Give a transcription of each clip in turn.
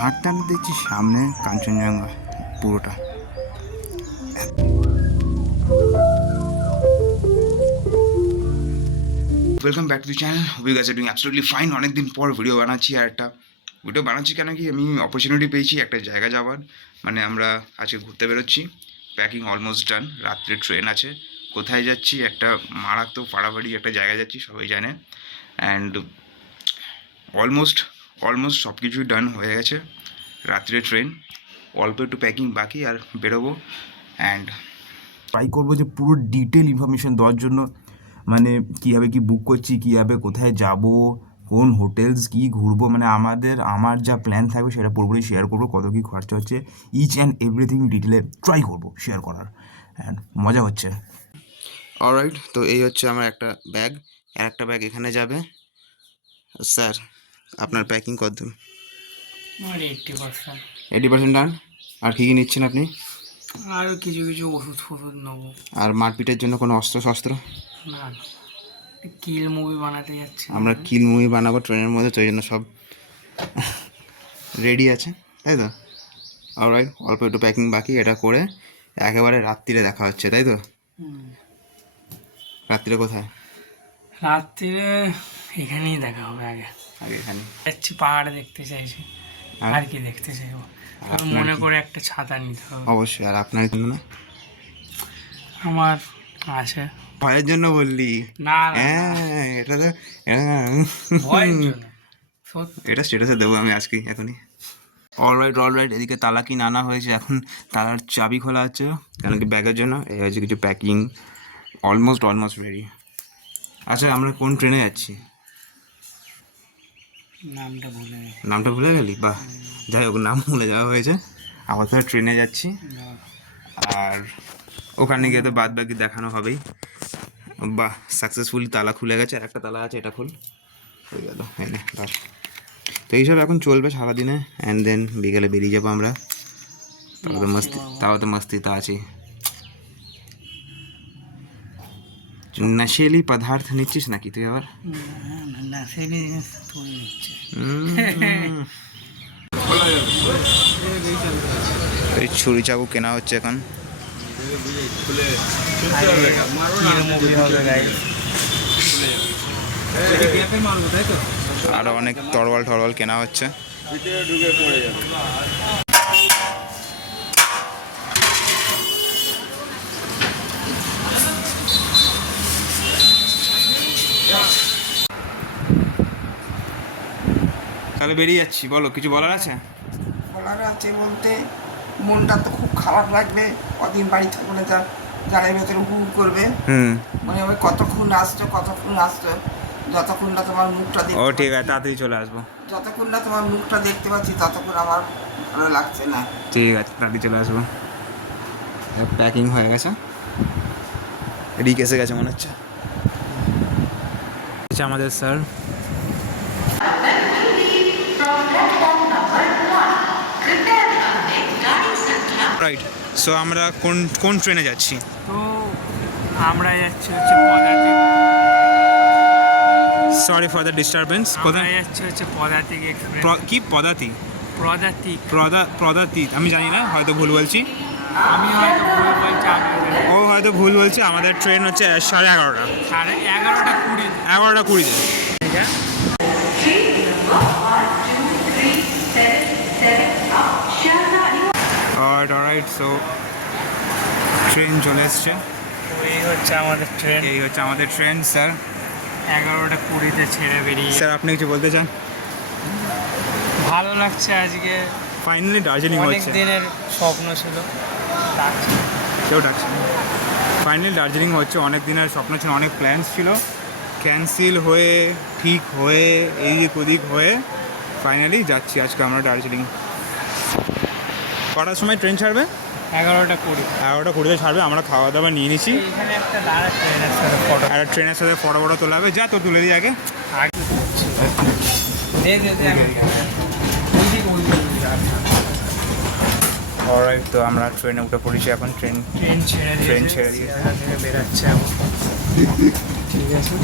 হাঁটতে হাঁটতে দেখছি সামনে কাঞ্চনজঙ্ঘা পুরোটা। Welcome back to the channel, we guys are doing absolutely fine. অনেকদিন পর ভিডিও বানাচ্ছি, আর একটা ভিডিও বানাচ্ছি কেন কি আমি অপরচুনিটি পেয়েছি একটা জায়গা যাওয়ার। মানে আমরা আজকে ঘুরতে বেরোচ্ছি, প্যাকিং অলমোস্ট ডান, রাত্রে ট্রেন আছে। কোথায় যাচ্ছি? একটা মারাত্মক পাড়াবাড়ি একটা জায়গায় যাচ্ছি, সবাই জানে। অ্যান্ড অলমোস্ট সব কিছুই ডান হয়ে গেছে। রাত্রে ট্রেন, অল্প একটু প্যাকিং বাকি আর বেরোবো। অ্যান্ড ট্রাই করবো যে পুরো ডিটেল ইনফরমেশন দেওয়ার জন্য, মানে কীভাবে কী বুক করছি, কীভাবে কোথায় যাব, কোন হোটেলস কী ঘুরবো, মানে আমার যা প্ল্যান থাকবে সেটা পুরোপুরি শেয়ার করবো। কত কী খরচা হচ্ছে ইচ অ্যান্ড এভরিথিং ডিটেলে ট্রাই করবো শেয়ার করার, অ্যান্ড মজা হচ্ছে। অলরাইট, তো এই হচ্ছে আমার একটা ব্যাগ, আর একটা ব্যাগ এখানে যাবে। স্যার আপনার প্যাকিং কত দূর? 80% ডান। আর কী কী নিচ্ছেন আপনি? আরও কিছু কিছু ওষুধ ফষুধ নেবো। আর মারপিটের জন্য কোনো অস্ত্র শস্ত্র? না, কিল মুভি বানাতে যাচ্ছি। আমরা কিল মুভি বানাবো ট্রেনের মধ্যে, তো এই জন্য সব রেডি আছে, তাই তো? অলরাইট, অল্প একটু প্যাকিং বাকি, এটা করে একেবারে রাত্রিরে দেখা হচ্ছে, তাই তো? রাত্রিরে কোথায়? রাত্রিরে এখানেই দেখা হবে। আগে এখানে যাচ্ছি, পাহাড়ে দেখতে চাইছি। আর কি দেখতে চাইবো, মনে করে একটা ছাতা নিতে হবে অবশ্যই। আর আপনার জন্য না? আমার আছে। ভয়ের জন্য বললি? না, হ্যাঁ, এটা তো ভয়ের জন্য সত্যি। এটা স্ট্যাটাসে দেবো আমি আজকেই, এখনই। অলরাইট, এদিকে তালা কি নানা হয়েছে, এখন তালার চাবি খোলা হচ্ছে কেন কি ব্যাগের জন্য। এই হচ্ছে কিছু প্যাকিং, অলমোস্ট রেডি। আচ্ছা, আমরা কোন ট্রেনে যাচ্ছি? নামটা ভুলে গেলি? বাহ, যাই হোক, নাম ভুলে যাওয়া হয়েছে। আপাতত ট্রেনে যাচ্ছি, আর ওখানে গিয়ে তো বাদ বাকি দেখানো হবেই। বাহ, সাকসেসফুলি তালা খুলে গেছে, আর একটা তালা আছে, এটা খুল হয়ে গেল। এনে বাস, তো এইসব এখন চলবে সারাদিনে, অ্যান্ড দেন বিকেলে বেরিয়ে যাবো আমরা। তাও তো মস্তি তো আছেই। নশীলি পদার্থ নিচ্ছিস নাকি তুই আবার? এই ছুরি চাবুক কেনা হচ্ছে এখন। আরো অনেক তরোয়াল কেনা হচ্ছে। তাহলে বেরিয়ে যাচ্ছি, বলো কিছু বলার আছে? বলার আছে বলতে, মনটা তো খুব খারাপ লাগবে। কদিন বাড়ি থাকবো না, জানের ভেতরে হু করবে। মনে হবে কতক্ষণ আসছো, যতক্ষণ না তোমার মুখটা দেখতে। ও ঠিক আছে, তাড়াতাড়ি চলে আসবো। যতক্ষণ না তোমার মুখটা দেখতে পাচ্ছি ততক্ষণ আমার ভালো লাগছে না। ঠিক আছে, তাড়াতাড়ি চলে আসবো। প্যাকিং হয়ে গেছে, রিক এসে গেছে মনে হচ্ছে। আমাদের স্যার। রাইট, সো আমরা কোন ট্রেনে যাচ্ছি? তো আমরা যাচ্ছি হচ্ছে পদাতিক। Sorry for the disturbance. কোথায় যাচ্ছি হচ্ছে পদাতিক এক্সপ্রেস। কি পদাতিক? পদাতিক আমি জানি না, হয়তো ভুল বলছি। আমি হয়তো ভুল বলছি, ও হয়তো ভুল বলছে। আমাদের ট্রেন হচ্ছে 11:30। 11:20 ঠিক আছে। অলরাইট, সো ট্রেন চলে এসছে। এই হচ্ছে আমাদের ট্রেন। স্যার 11:20 ছেড়ে বেরিয়ে। স্যার আপনি কিছু বলতে চান? ভালো লাগছে আজকে, ফাইনালি দার্জিলিং অনেক হচ্ছে। দিনের স্বপ্ন ছিল, কেউ ডাকছে। ফাইনালি দার্জিলিং হচ্ছে, অনেক দিনের স্বপ্ন ছিল, অনেক প্ল্যান্স ছিল, ক্যান্সেল হয়ে ঠিক হয়ে এইদিক ওদিক হয়ে ফাইনালি যাচ্ছি আজকে আমরা দার্জিলিং। কটার সময় ট্রেন ছাড়বে? 11:20 ছাড়বে। আমরা খাওয়া দাওয়া নিয়ে নিচ্ছি। এখানে একটা দাঁড়া ট্রেনের সাথে ফটো তোলা হবে। যা তো তুলে দিই আগে। অলরাইট, তো আমরা ট্রেনে উঠে পড়েছি এখন। ট্রেন ছেড়ে দিয়ে বেরাচ্ছে এখন। ঠিক আছে,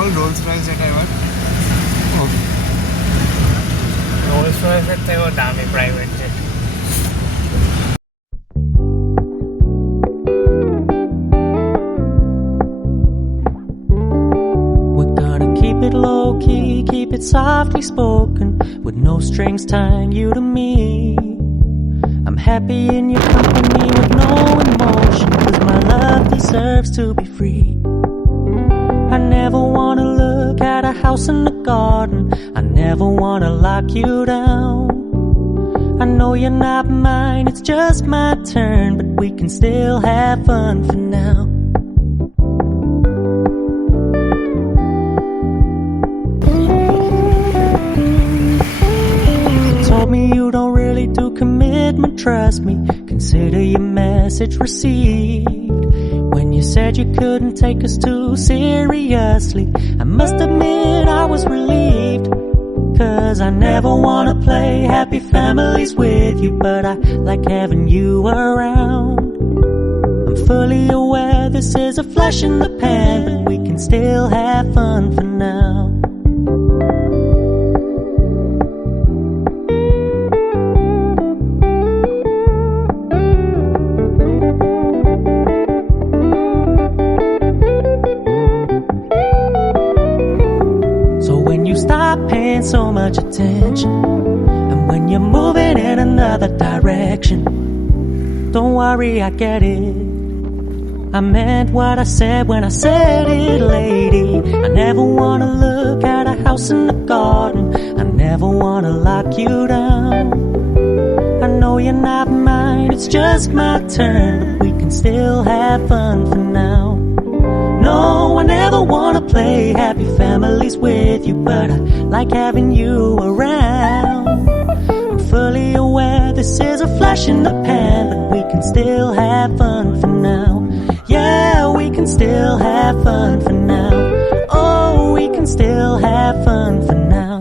বল রোলস রয়েস এটা এবার রোলস রয়েসের থেকেও দামি private jet. We're gonna keep it low key, keep it softly spoken, with no strings tying you to me. I'm happy in your company with no emotion, 'cause my love deserves to be free. I never wanna look at a house in the garden, I never wanna lock you down. I know you're not mine, it's just my turn, but we can still have fun for now. You told me you don't really do commitment, trust me, consider your message received. When you said you couldn't take us too seriously, I must admit I was relieved. 'Cause I never wanna play happy families with you, but I like having you around. I'm fully aware this is a flash in the pan, but we can still have fun for now. Stop paying so much attention, and when you're moving in another direction, don't worry, I get it. I meant what I said when I said it, lady. I never wanna look at a house in the garden, I never wanna lock you down. I know you're not mine, it's just my turn, we can still have fun for now. No, I never wanna play happy families with you, but I like having you around. I'm fully aware this is a flash in the pan, but we can still have fun for now. Yeah, we can still have fun for now. Oh, we can still have fun for now.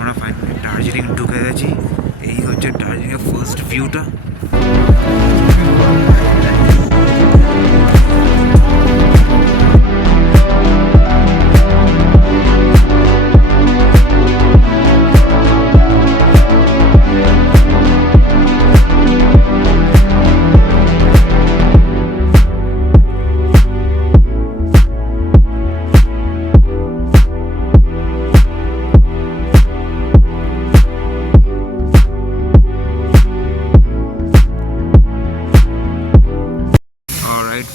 আমরা finally Darjeeling ঢুকে গেছি। এই হচ্ছে দার্জিলিংয়ের first ভিউটা।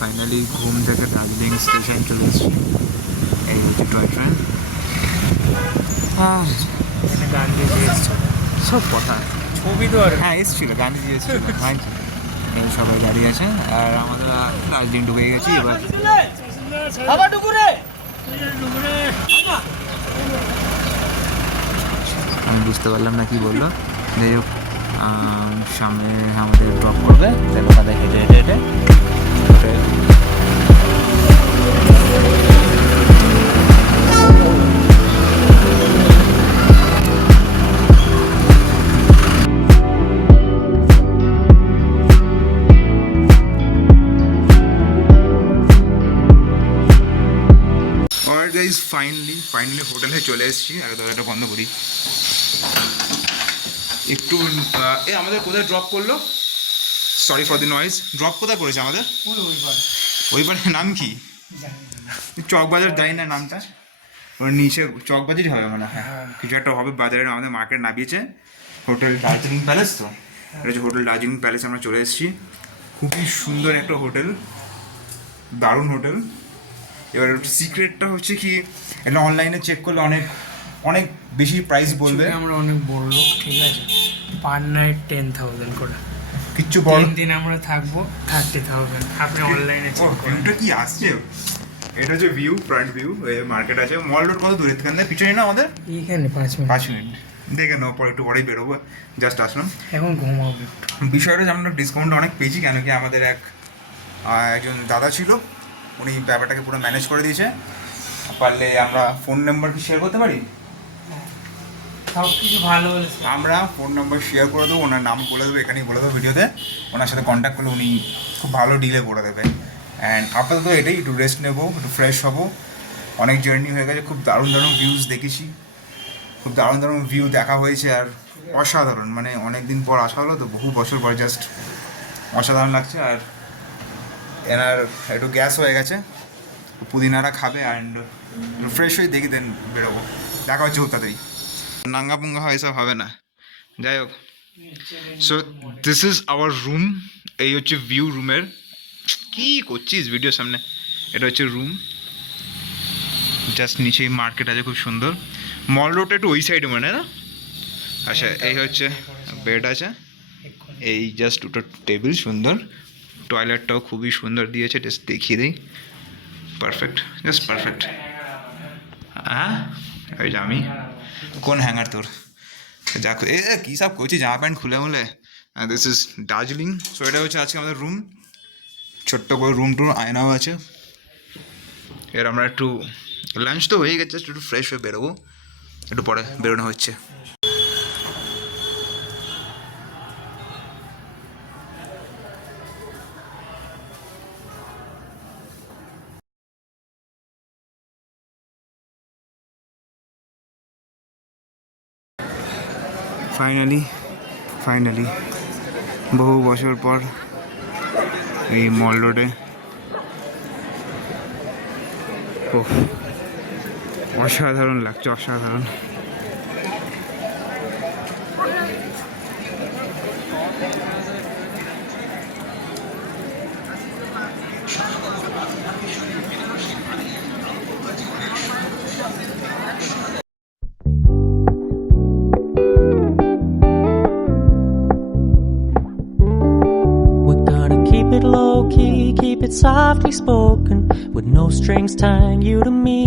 Finally ঘুম থেকে Darjeeling station চলে এসেছি। এই হচ্ছে টয় ট্রেন। গান্ধীজি এসেছিল, সব কথা ছবি তো আর হ্যাঁ এসেছিলো, গান্ধীজি এসেছিলো মানছি। এই সবাই দাঁড়িয়ে আছে আর আমরা দার্জিলিং ঢুকে গেছি। এবার আমি বুঝতে পারলাম না কি বললো, যাই হোক সামনে আমাদের ড্রপ করবে, দেখো তাদের হেঁটে হেঁটে হেঁটে গাইজ ফাইনালি হোটেলে চলে এসেছি। আগে দরজাটা বন্ধ করি। একটু আমাদের কোথায় ড্রপ করলো? Sorry for the noise. Drop কোথায় করেছে আমাদের? ওইবারে নাম কি? চকবাজার, যাই না নামটা, ওর নিচে চকবাজারই হবে মানে। হ্যাঁ, কিছু একটা হবে বাজারের। আমাদের মার্কেট নামিয়েছে হোটেল দার্জিলিং প্যালেস। তো এটা হচ্ছে হোটেল দার্জিলিং প্যালেস। আমরা চলে এসেছি। খুবই সুন্দর একটা হোটেল, দারুণ হোটেল। এবার সিক্রেটটা হচ্ছে কি, এটা অনলাইনে চেক করলে অনেক অনেক বেশি প্রাইস বলবে। আমরা অনেক বড় লোক, ঠিক আছে, পার নাইট 10,000 করে। কিচ্ছু বড় 3 দিন আমরা থাকবো 30,000। আপনি অনলাইনে চেক করুন। ভিউটা কি আসছে, এটা হচ্ছে ভিউ, ফ্রন্ট ভিউ। মার্কেট আছে। মল রোড কত দূরে থেকে পিছনে না আমাদের? এইখানে 5 মিনিট দেখে নাও, পরে একটু পরেই বেরোবো। জাস্ট আসলাম। এখন ঘুমাবো। বিষয়টা যে আমরা ডিসকাউন্ট অনেক পেয়েছি, কেন কি আমাদের একজন দাদা ছিল, উনি ব্যাপারটাকে পুরো ম্যানেজ করে দিয়েছে। পারলে আমরা ফোন নাম্বার কি শেয়ার করতে পারি? সব কিছু ভালো হলে আমরা ফোন নাম্বার শেয়ার করে দেবো, ওনার নাম বলে দেবো, এখানেই বলে দেবো ভিডিওতে। ওনার সাথে কন্ট্যাক্ট করলে উনি খুব ভালো ডিলে করে দেবে। অ্যান্ড আপাতত এটাই, একটু রেস্ট নেবো, একটু ফ্রেশ হবো। অনেক জার্নি হয়ে গেছে, খুব দারুণ দারুণ ভিউজ দেখেছি, খুব দারুণ দারুণ ভিউ দেখা হয়েছে। আর অসাধারণ, মানে অনেক দিন পর আসা হলো তো, বহু বছর পর, জাস্ট অসাধারণ লাগছে। আর এনার একটু গ্যাস হয়ে গেছে, পুদিনারা খাবে অ্যান্ড ফ্রেশ হয়ে দেখি দেন বেরোবো। দেখা হচ্ছে খুব তাড়াতাড়ি। নাঙ্গা পুঙ্গা হয় সব হবে না, যাই হোক। So this is our room. এই হচ্ছে ভিউ রুমের। কি করছিস ভিডিওর সামনে? এটা হচ্ছে রুম। জাস্ট নিচেই মার্কেট আছে, খুব সুন্দর। মল রোডটা একটু ওই সাইডে মানে না? আচ্ছা, এই হচ্ছে বেড আছে, এই জাস্ট দুটো টেবিল, সুন্দর। টয়লেটটাও খুবই সুন্দর দিয়েছে, জাস্ট দেখিয়ে দিই। Perfect, just perfect. হ্যাঁ, ওই যে আমি কোন হ্যাঙ্গার তোর? যা কী সব করছি, জামা প্যান্ট খুলে মুলে। This is Darjeeling. সো এটা হচ্ছে আজকে আমাদের রুম। ছোট্ট করে রুম টুম, আয়নাও আছে। এর আমরা একটু লাঞ্চ তো হয়ে গেছে, একটু ফ্রেশ হয়ে বেরোবো, একটু পরে বেরোনো হচ্ছে। ফাইনালি বহু বছর পর এই মল রোডে। অসাধারণ লাগছে, অসাধারণ। We're gonna keep it low key, keep it softly spoken, with no strings tying you to me.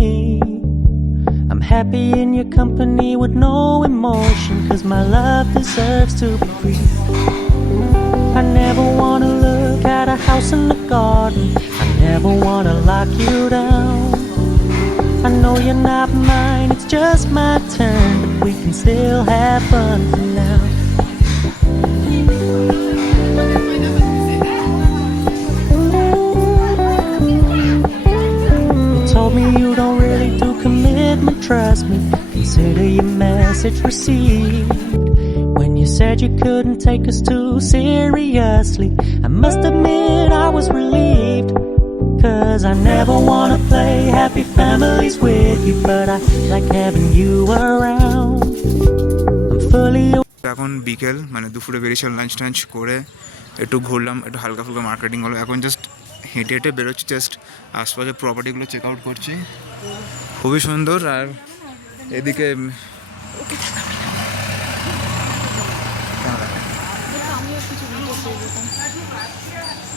I'm happy in your company with no emotion, 'cause my love deserves to be free. I never wanna look at a house in the garden, I never wanna lock you down. I know you're not mine, it's just my turn, but we can still have fun for now. You told me you don't really do commitment, trust me, consider your message received. When you said you couldn't take us too seriously, I must admit I was relieved. 'Cause I never wanna play happy families with you, but I like having you around. I'm fully এখন বিকেল, মানে দুপুরে বেরিয়েছিলাম lunch টাঞ্চ করে, একটু ঘুরলাম, একটু হালকা ফুলকা মার্কেটিং হলো। এখন জাস্ট হেঁটে হেঁটে বেরোচ্ছি, জাস্ট আশপাশের প্রপার্টিগুলো চেক আউট করছি। খুবই সুন্দর। আর এদিকে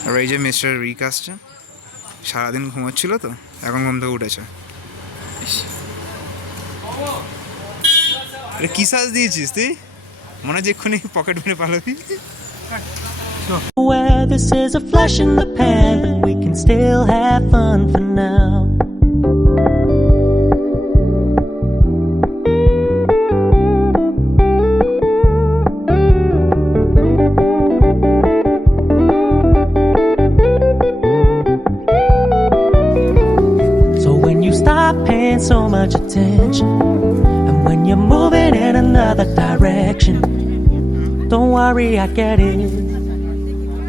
আর এই যে মিস্টার রিক আসছে, সারাদিন ঘুমোচ্ছিল তো, এখন ঘুম থেকে উঠেছে। আরে কি সাজ দিয়েছিস তুই? মনে হচ্ছে এক্ষুনি পকেট মেরে পালাবি। where this is a flash in the pan, but we can still have fun for now. So when you stop paying so much attention. And when you're moving in another direction, don't worry, I get it.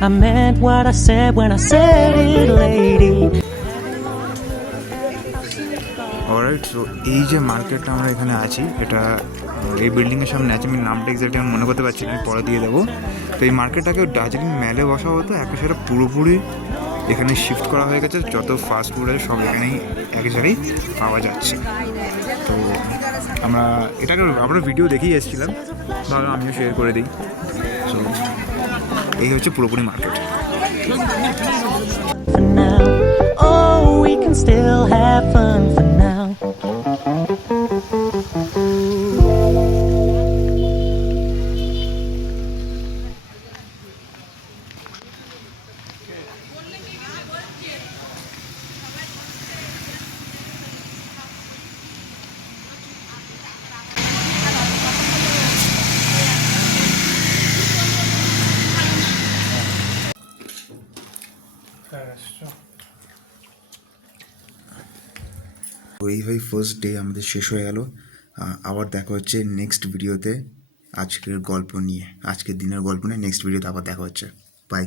I meant what I said when I said it, lady. Alright, so এই যে মার্কেটটা আমরা এখানে আছি, এটা এই বিল্ডিংয়ের সামনে আছে। আমি নামটা এক্স্যাক্টলি আমি মনে করতে পারছি না, আমি পরে দিয়ে দেবো। তো এই মার্কেটটাকে দার্জিলিং ম্যালে বসা হতো, এখন সেটা পুরোপুরি এখানে শিফট করা হয়ে গেছে। যত ফাস্ট ফুড আছে সব এখানেই এক জায়গায় পাওয়া যাচ্ছে। তো আমরা ভিডিও দেখেই এসেছিলাম, ভাবলাম আমিও শেয়ার করে দিই। সো এই হচ্ছে পুরোপুরি market. For now, oh, we can still have fun for now. তো এইভাবেই ফার্স্ট ডে আমাদের শেষ হয়ে গেল। আবার দেখা হচ্ছে নেক্সট ভিডিওতে, আজকের দিনের গল্প নিয়ে নেক্সট ভিডিওতে আবার দেখা হচ্ছে। বাই।